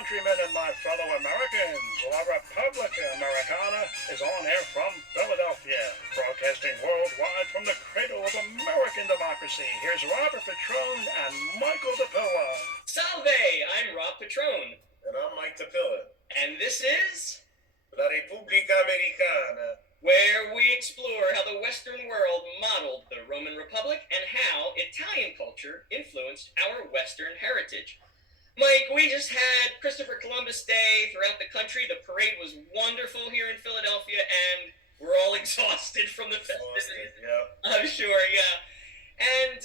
countrymen and my fellow Americans. La Repubblica Americana is on air from Philadelphia, broadcasting worldwide from the cradle of American democracy. Here's Robert Petrone and Michael DePilla. Salve! I'm Rob Petrone. And I'm Mike DePilla. And this is La Repubblica Americana, where we explore how the Western world modeled the Roman Republic and how Italian culture influenced our Western heritage. Mike, we just had Christopher Columbus Day throughout the country. The parade was wonderful here in Philadelphia, and we're all exhausted from the festivities. Yeah. I'm sure, yeah. And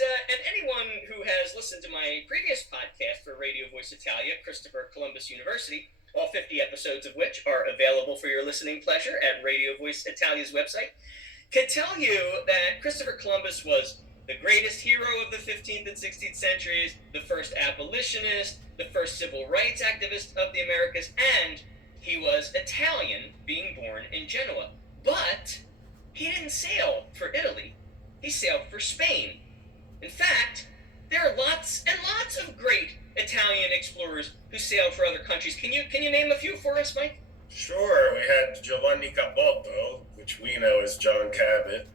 anyone who has listened to my previous podcast for Radio Voice Italia, Christopher Columbus University, all 50 episodes of which are available for your listening pleasure at Radio Voice Italia's website, can tell you that Christopher Columbus was the greatest hero of the 15th and 16th centuries, the first abolitionist, the first civil rights activist of the Americas, and he was Italian, being born in Genoa. But he didn't sail for Italy. He sailed for Spain. In fact, there are lots and lots of great Italian explorers who sailed for other countries. Can you name a few for us, Mike? Sure. We had Giovanni Caboto, which we know as John Cabot,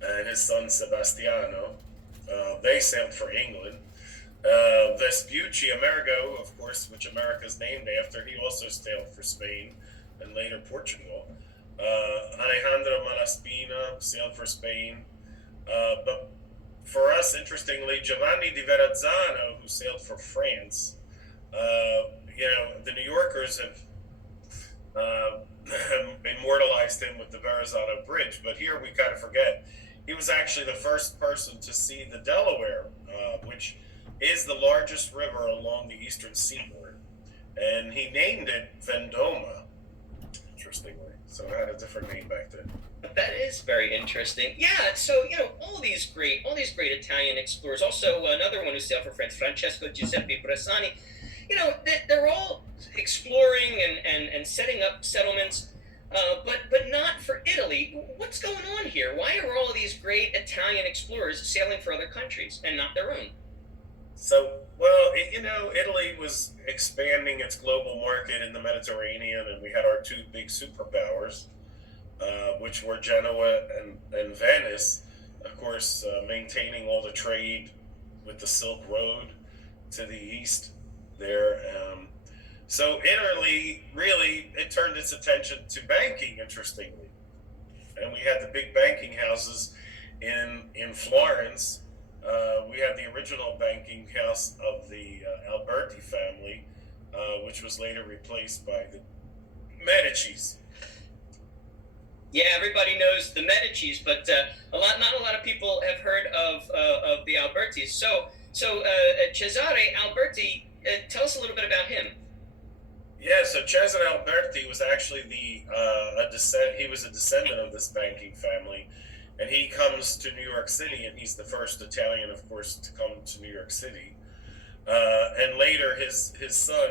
and his son Sebastiano. They sailed for England. Vespucci Amerigo, of course, which America is named after, he also sailed for Spain and later Portugal. Alejandro Malaspina sailed for Spain. But for us, interestingly, Giovanni di Verrazzano, who sailed for France. The New Yorkers have immortalized him with the Verrazzano Bridge, but here we kind of forget he was actually the first person to see the Delaware, which is the largest river along the eastern seaboard, and he named it Vendoma, interestingly. So it had a different name back then. That is very interesting. Yeah, so all these great Italian explorers. Also, another one who sailed for France, Francesco Giuseppe Bressani. They're all exploring and setting up settlements, but not for Italy. What's going on here? Why are all of these great Italian explorers sailing for other countries and not their own? So, well, Italy was expanding its global market in the Mediterranean, and we had our two big superpowers, which were Genoa and Venice, of course, maintaining all the trade with the Silk Road to the east there. So Italy, really, it turned its attention to banking, interestingly. And we had the big banking houses in Florence. We had the original banking house of the Alberti family, which was later replaced by the Medicis. Yeah, everybody knows the Medicis, but not a lot of people have heard of the Albertis. So Cesare Alberti, tell us a little bit about him. Yeah, so Cesare Alberti was actually he was a descendant of this banking family, and he comes to New York City, and he's the first Italian, of course, to come to New York City. And later, his son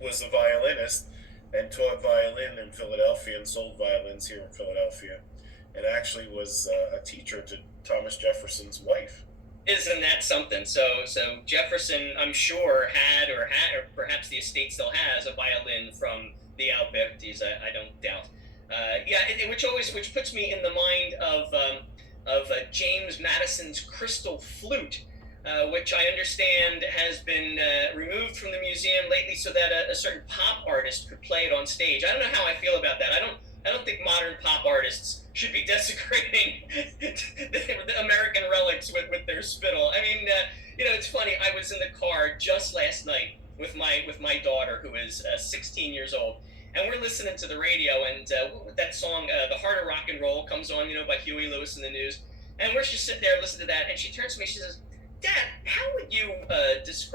was a violinist and taught violin in Philadelphia and sold violins here in Philadelphia, and actually was a teacher to Thomas Jefferson's wife. Isn't that something? So Jefferson, I'm sure, had or perhaps the estate still has a violin from the Albertis. I don't doubt. Which puts me in the mind of James Madison's crystal flute, which I understand has been removed from the museum lately so that a certain pop artist could play it on stage. I don't know how I feel about that. I don't think modern pop artists should be desecrating the American relics with their spittle. I mean, it's funny. I was in the car just last night with my daughter, who is 16 years old, and we're listening to the radio, and that song, "The Heart of Rock and Roll," comes on, by Huey Lewis in the News, and we're just sitting there listening to that, and she turns to me, she says, "Dad, how would you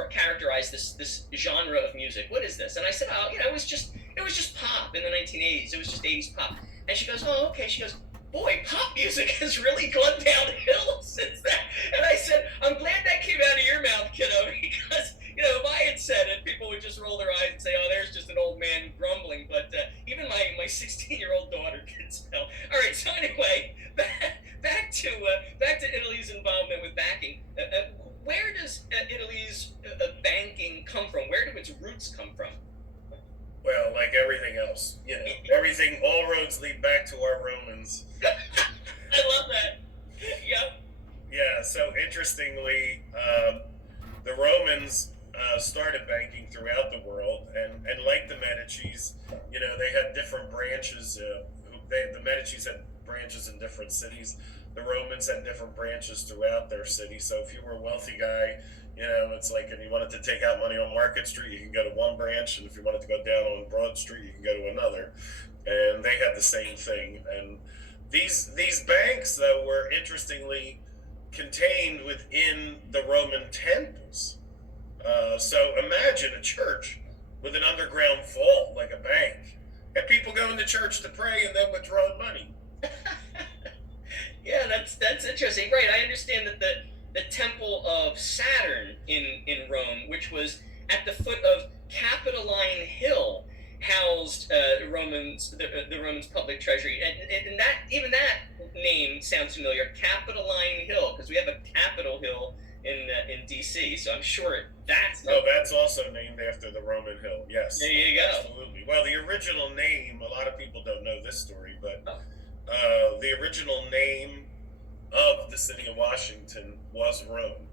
characterize this genre of music? What is this?" And I said, "Oh, it was just pop in the 1980s. It was just 80s pop." And she goes, "Oh, okay." She goes, "Boy, pop music has really gone downhill since that." And I said, "I'm glad that came out of your mouth, kiddo, because if I had said it, people would just roll their eyes and say, 'Oh, there's just an old man grumbling.' But even my 16-year-old daughter can spell. All right. So anyway, back to Italy's involvement with banking. Where does Italy's banking come from? Where do its roots like everything else. Everything, all roads lead back to our Romans. I love that. Yep. Yeah, so interestingly, the Romans started banking throughout the world, and like the Medicis, they had different branches. The Medicis had branches in different cities. The Romans had different branches throughout their city. So if you were a wealthy guy, it's like if you wanted to take out money on Market Street, you can go to one branch, and if you wanted to go down on Broad Street, you can go to another. And they had the same thing. And these banks, though, were interestingly contained within the Roman temples. So imagine a church with an underground vault like a bank, and people going to church to pray and then withdrawing money. Yeah, that's interesting. Right, I understand that the Temple of Saturn in Rome, which was at the foot of Capitoline Hill, housed the Romans public treasury, and that name sounds familiar. Capitoline Hill, because we have a Capitol Hill in DC, so I'm sure that's also named after the Roman hill. Yes, there you go. Absolutely. Well, the original name, a lot of people don't know this story, but the original name of the city of Washington was Rome.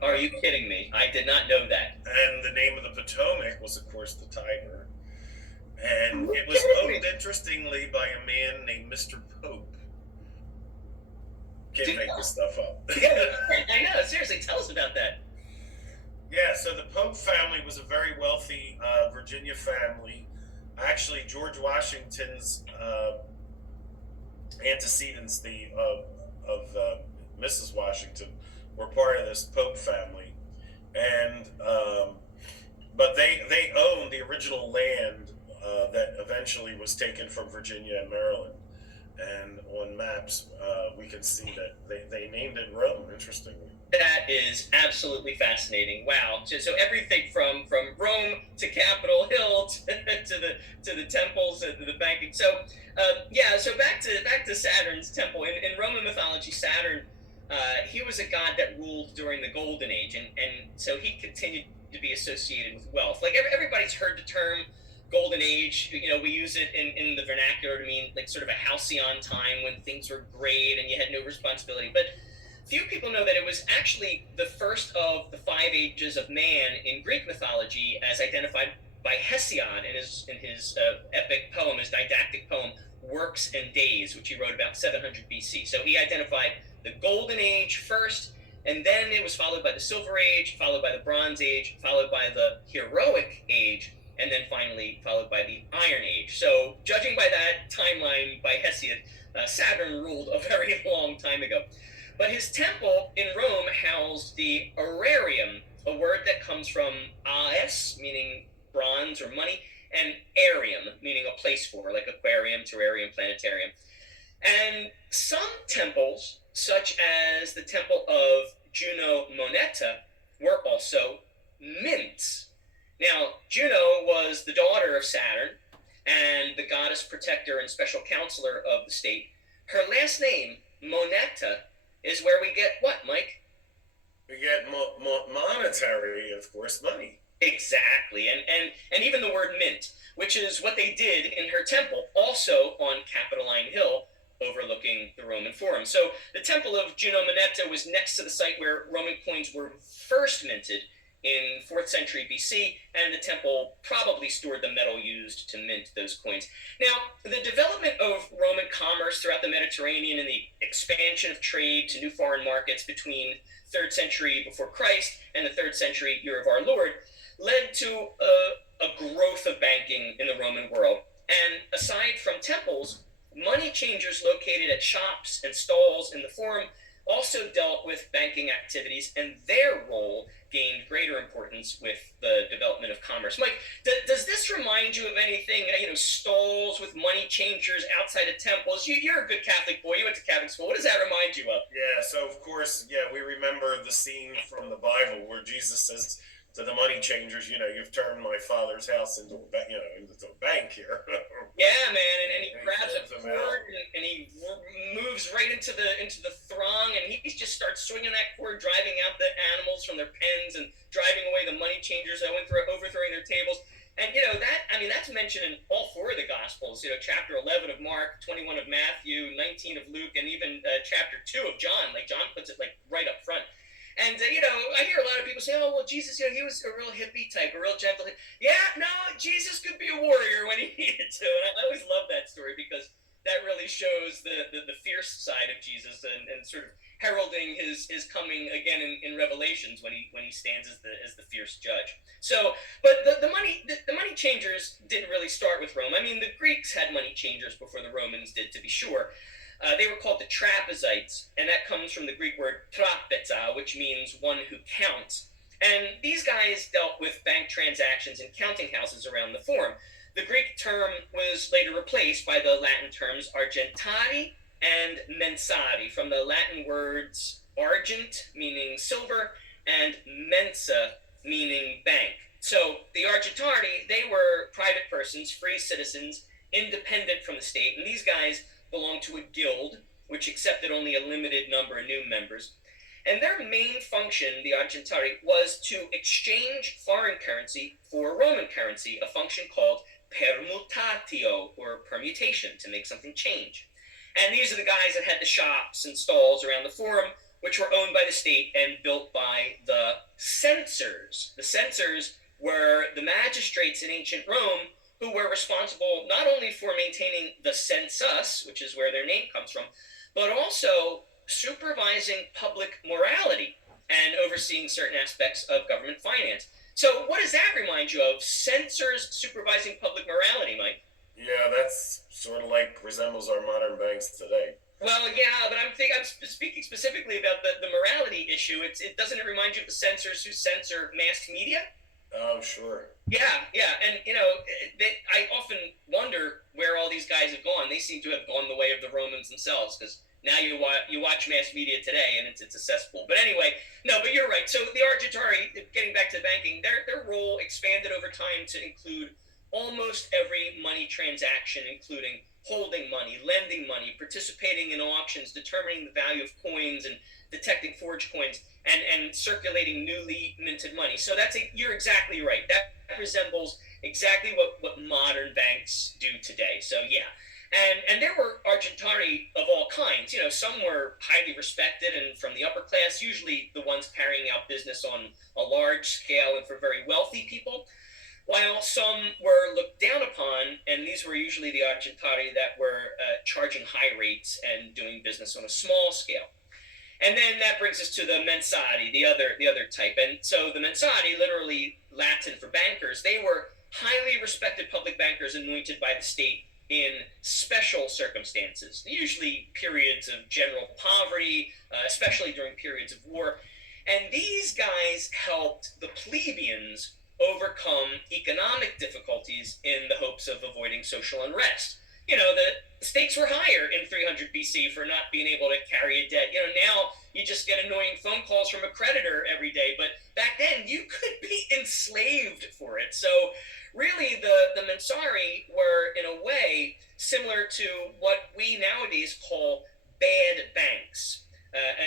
Are you kidding me? I did not know that. And the name of the Potomac was, of course, the Tiber. And it was owned, interestingly, by a man named Mr. Pope. Can't make this stuff up. Yeah, I know. Seriously, tell us about that. Yeah, so the Pope family was a very wealthy Virginia family. Actually, George Washington's antecedents, of Mrs. Washington, were part of this Pope family, and but they owned the original land that eventually was taken from Virginia and Maryland. And on maps, we can see that they named it Rome. Interestingly, that is absolutely fascinating. Wow! So everything from Rome to Capitol Hill to the temples and the banking. So So back to Saturn's temple in Roman mythology. Saturn, he was a god that ruled during the Golden Age, and so he continued to be associated with wealth. Like everybody's heard the term Golden Age. We use it in the vernacular to mean like sort of a halcyon time when things were great and you had no responsibility. But few people know that it was actually the first of the 5 ages of man in Greek mythology, as identified by Hesiod in his epic poem, his didactic poem, Works and Days, which he wrote about 700 BC. So he identified the Golden Age first, and then it was followed by the Silver Age, followed by the Bronze Age, followed by the Heroic Age, and then finally followed by the Iron Age. So judging by that timeline by Hesiod, Saturn ruled a very long time ago. But his temple in Rome housed the Aurarium, a word that comes from as, meaning bronze or money, and arium, meaning a place for, like aquarium, terrarium, planetarium. And some temples, such as the temple of Juno Moneta, were also mints. Now, Juno was the daughter of Saturn and the goddess protector and special counselor of the state. Her last name, Moneta, is where we get what, Mike? We get monetary, of course, money. Exactly, and even the word mint, which is what they did in her temple, also on Capitoline Hill, overlooking the Roman Forum. So the temple of Juno Moneta was next to the site where Roman coins were first minted in 4th century BC, and the temple probably stored the metal used to mint those coins. Now, the development of Roman commerce throughout the Mediterranean and the expansion of trade to new foreign markets between 3rd century before Christ and the 3rd century year of our Lord led to a growth of banking in the Roman world. And aside from temples, money changers located at shops and stalls in the Forum also dealt with banking activities, and their role gained greater importance with the development of commerce. Mike, does this remind you of anything? Stalls with money changers outside of temples. You're a good Catholic boy. You went to Catholic school. What does that remind you of? Yeah, so of course, we remember the scene from the Bible where Jesus says to the money changers, you've turned my father's house into a bank here. Yeah, man, and he grabs a cord and he moves right into the throng, and he just starts swinging that cord, driving out the animals from their pens and driving away the money changers that overthrowing their tables. And Gospels, chapter 11 of Mark, 21 of Matthew, 19 of Luke, and even chapter 2 of John. Like, John puts it, like, right up front. And, I hear a lot of people say, oh, well, Jesus, he was a real hippie type, a real gentle. Yeah, no, Jesus could be a warrior when he needed to. And I always love that story because that really shows the fierce side of Jesus and sort of heralding his coming again in Revelations when he stands as the fierce judge. So, but the money changers didn't really start with Rome. I mean, the Greeks had money changers before the Romans did, to be sure. They were called the Trapezites, and that comes from the Greek word trapeza, which means one who counts. And these guys dealt with bank transactions and counting houses around the Forum. The Greek term was later replaced by the Latin terms argentari and mensari, from the Latin words argent, meaning silver, and mensa, meaning bank. So the argentari, they were private persons, free citizens, independent from the state, and these guys belonged to a guild, which accepted only a limited number of new members. And their main function, the argentari, was to exchange foreign currency for Roman currency, a function called permutatio, or permutation, to make something change. And these are the guys that had the shops and stalls around the Forum, which were owned by the state and built by the censors. The censors were the magistrates in ancient Rome who were responsible not only for maintaining the census, which is where their name comes from, but also supervising public morality and overseeing certain aspects of government finance. So what does that remind you of? Censors supervising public morality, Mike? Yeah, that's sort of like resembles our modern banks today. Well, yeah, but I'm speaking specifically about the morality issue. Doesn't it remind you of the censors who censor mass media? Oh, sure. Yeah, and I often wonder where all these guys have gone. They seem to have gone the way of the Romans themselves, because now you watch mass media today, and it's a cesspool. But anyway, no, but you're right. So the argentari, getting back to banking, their role expanded over time to include almost every money transaction, including holding money, lending money, participating in auctions, determining the value of coins, and detecting forged coins, and circulating newly minted money. So you're exactly right. That resembles exactly what modern banks do today. So yeah. And there were argentari of all kinds. Some were highly respected and from the upper class, usually the ones carrying out business on a large scale and for very wealthy people, while some were looked down upon, and these were usually the argentari that were charging high rates and doing business on a small scale. And then that brings us to the mensari, the other type. And so the mensari, literally Latin for bankers, they were highly respected public bankers anointed by the state in special circumstances, usually periods of general poverty, especially during periods of war. And these guys helped the plebeians overcome economic difficulties in the hopes of avoiding social unrest. The stakes were higher in 300 BC for not being able to carry a debt. Now you just get annoying phone calls from a creditor every day, but back then you could be enslaved for it. So really the mensari were, in a way, similar to what we nowadays call bad banks.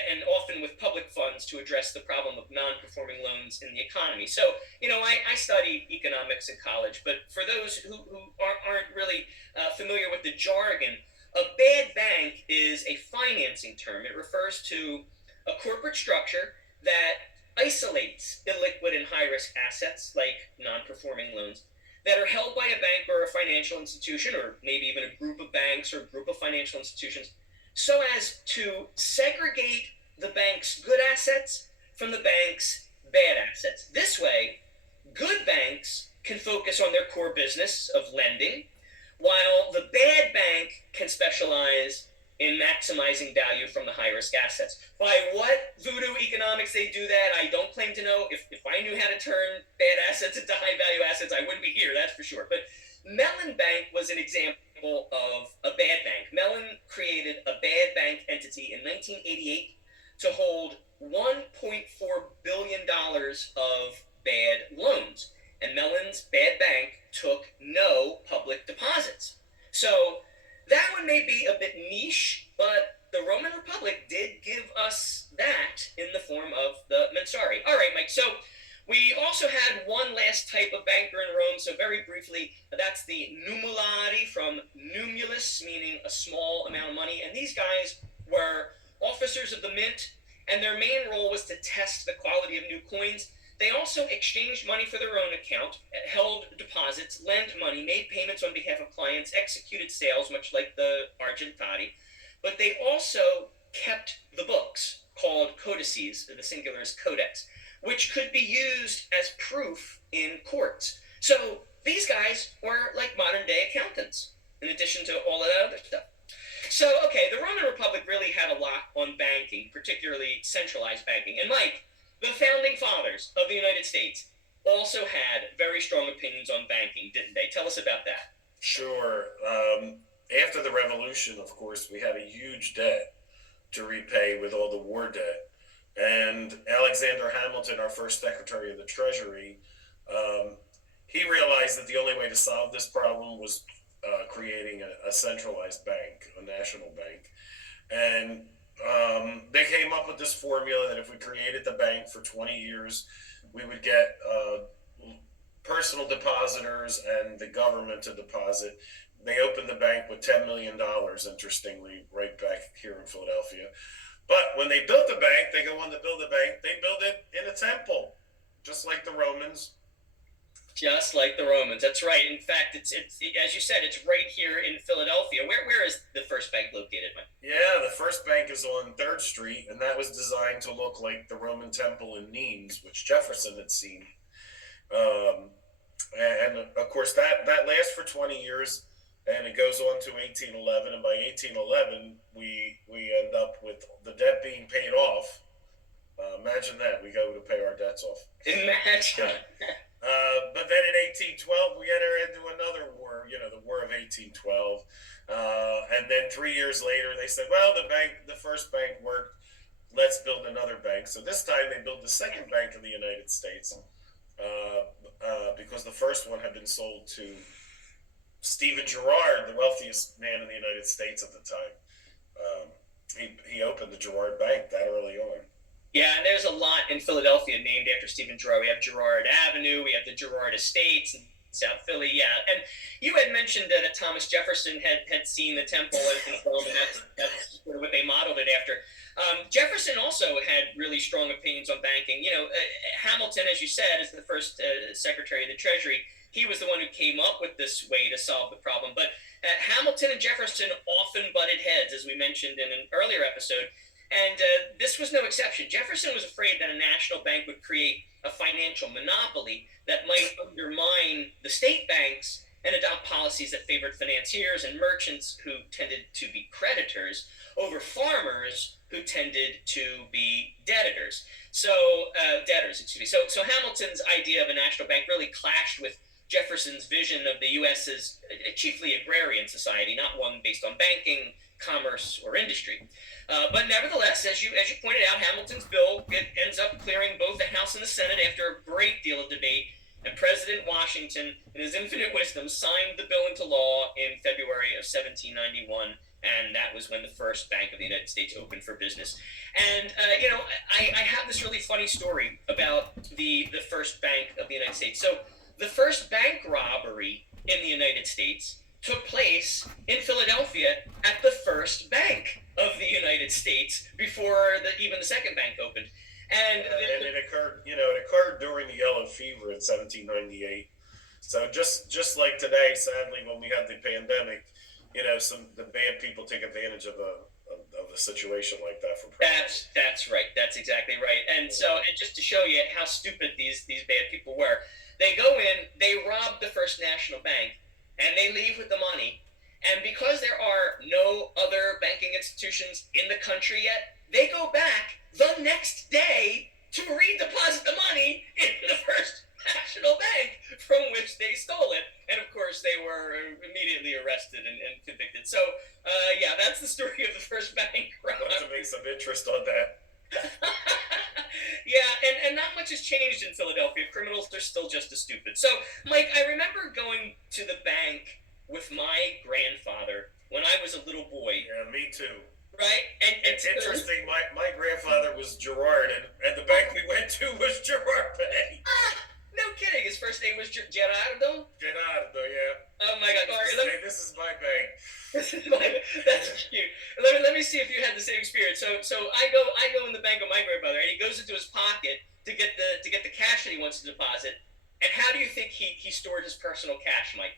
And often with public funds to address the problem of non-performing loans in the economy. So, I studied economics in college, but for those who aren't really familiar with the jargon, a bad bank is a financing term. It refers to a corporate structure that isolates illiquid and high-risk assets, like non-performing loans, that are held by a bank or a financial institution, or maybe even a group of banks or a group of financial institutions, so as to segregate the bank's good assets from the bank's bad assets. This way, good banks can focus on their core business of lending, while the bad bank can specialize in maximizing value from the high-risk assets. By what voodoo economics they do that, I don't claim to know. If I knew how to turn bad assets into high-value assets, I wouldn't be here, that's for sure. But Mellon Bank was an example of a bad bank. Mellon created a bad bank entity in 1988 to hold $1.4 billion of bad loans. And Mellon's bad bank took no public deposits. So that one may be a bit niche, but the Roman Republic did give us that in the form of the mensari. All right, Mike, so We also had one last type of banker in Rome, so very briefly, that's the numulari, from numulus, meaning a small amount of money. And these guys were officers of the mint, and their main role was to test the quality of new coins. They also exchanged money for their own account, held deposits, lent money, made payments on behalf of clients, executed sales, much like the Argentari. But they also kept the books, called codices, the singular is codex, which could be used as proof in courts. So these guys were like modern day accountants, in addition to all of that other stuff. So, okay, the Roman Republic really had a lot on banking, particularly centralized banking. And Mike, the founding fathers of the United States also had very strong opinions on banking, didn't they? Tell us about that. Sure. After the Revolution, of course, we had a huge debt to repay with all the war debt. And Alexander Hamilton, our first Secretary of the Treasury, he realized that the only way to solve this problem was creating a centralized bank, a national bank. And they came up with this formula that if we created the bank for 20 years, we would get personal depositors and the government to deposit. They opened the bank with $10 million, interestingly, right back here in Philadelphia. But when they built the bank, they go on to build a bank. They build it in a temple, just like the Romans. Just like the Romans. That's right. In fact, it's as you said, it's right here in Philadelphia. Where is the first bank located, Mike? Yeah, the first bank is on 3rd Street, and that was designed to look like the Roman temple in Nimes, which Jefferson had seen. And of course, that lasts for 20 years. And it goes on to 1811, and by 1811, we end up with the debt being paid off. Imagine that, we go to pay our debts off. Imagine. But then in 1812, we enter into another war, the War of 1812. And then 3 years later, they said, well, the first bank worked, let's build another bank. So this time they built the second bank in the United States because the first one had been sold to Stephen Girard, the wealthiest man in the United States at the time. He opened the Girard Bank that early on. Yeah, and there's a lot in Philadelphia named after Stephen Girard. We have Girard Avenue, we have the Girard Estates in South Philly, yeah. And you had mentioned that Thomas Jefferson had seen the temple in Rome, and that's sort of what they modeled it after. Jefferson also had really strong opinions on banking. Hamilton, as you said, is the first Secretary of the Treasury. He was the one who came up with this way to solve the problem. But Hamilton and Jefferson often butted heads, as we mentioned in an earlier episode. And this was no exception. Jefferson was afraid that a national bank would create a financial monopoly that might undermine the state banks and adopt policies that favored financiers and merchants, who tended to be creditors, over farmers who tended to be debtors. So Hamilton's idea of a national bank really clashed with Jefferson's vision of the U.S. as a chiefly agrarian society, not one based on banking, commerce, or industry. But nevertheless, as you pointed out, Hamilton's bill ends up clearing both the House and the Senate after a great deal of debate, and President Washington, in his infinite wisdom, signed the bill into law in February of 1791, and that was when the first Bank of the United States opened for business. And, I have this really funny story about the first Bank of the United States. So the first bank robbery in the United States took place in Philadelphia at the first bank of the United States before even the second bank opened. And it occurred during the Yellow Fever in 1798. So just like today, sadly, when we had the pandemic, the bad people take advantage of a situation like that for profit. That's right. That's exactly right. And so, and just to show you how stupid these bad people were, they go in, they rob the First National Bank, and they leave with the money. And because there are no other banking institutions in the country yet, they go back the next day to redeposit the money in the First National Bank from which they stole it. And of course, they were immediately arrested and convicted. So, that's the story of the first bank robbery. I'll have to make some interest on that. Yeah, and not much has changed in Philadelphia. Criminals are still just as stupid. So, Mike, I remember going to the bank with my grandfather when I was a little boy. Yeah, me too. Right? And it's interesting, my grandfather was Girard, and the bank we went to was Girard Bank. Gerardo? Gerardo, yeah. Oh my God! All right, Say, this is my bank. That's cute. Let me see if you had the same experience. So I go in the bank with my grandfather, and he goes into his pocket to get the cash that he wants to deposit. And how do you think he stored his personal cash, Mike?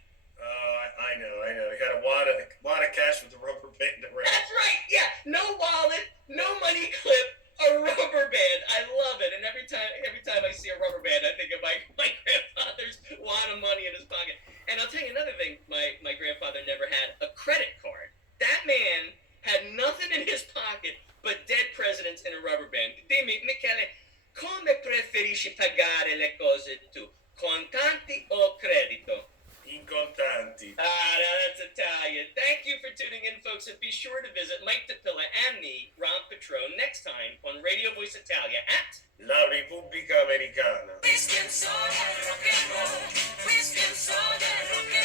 I know. He had a wad of cash with a rubber band around. That's right. Yeah, no wallet, no money clip, a rubber band. I love it. And every time I see a rubber band, I think of my grandfather's wad of money in his pocket. And I'll tell you another thing. My grandfather never had a credit card. That man had nothing in his pocket but dead presidents and a rubber band. Dimmi, Michele, come preferisci pagare le cose tu? Contanti o credito? In contanti. That's Italian. Thank you for tuning in, folks, and be sure to visit Mike DePilla and me, Ron Patrone, next time on Radio Voice Italia at La Repubblica Americana. Whiskey and soda, rock and roll. Whiskey and soda, rock and roll.